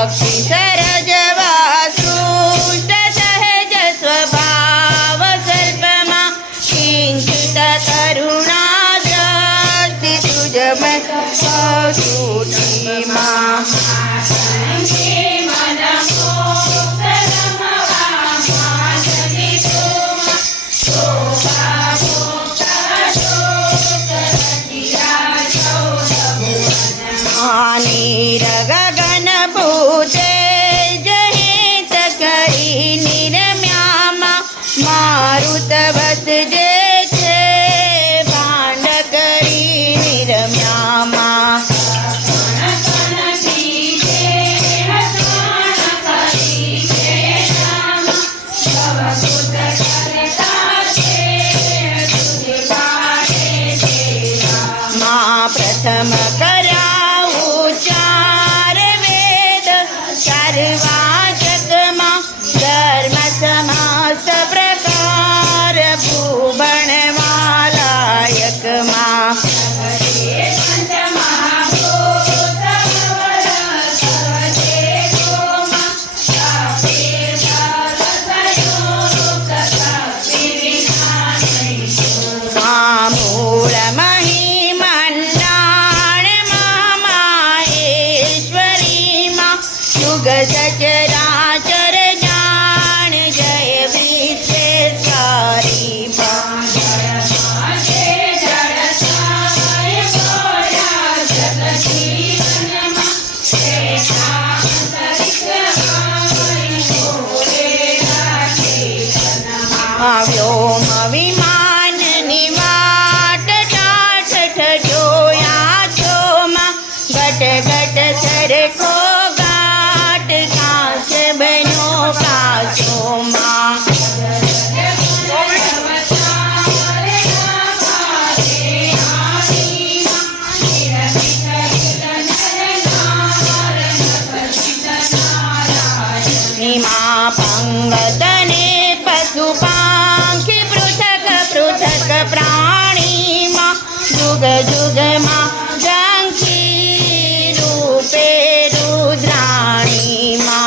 भक्ति सरजवा सृष्ट सहज स्वभाव स्वल्पमा किंचित करुणा दृष्टि तुझ सूक्ष्मा गगन पूजे जहित करी निरम्यामा मारुतवत जे छे भांड करी निरम्यामा प्रथम कर्या उच्चार वेद सर्वाचकमा धर्म समस्त प्रकार भुवन वालायकमा मूल सचराचर जान जय विश्वेश्वरी व्योम विमान निवाट टाट ठठोया छोमा घट घट सरखो बनो काशोमा पंगतने पशुपांखी पृथक पृथक प्राणी मा जुग जुग मा जंखी रूपे रुद्राणी मा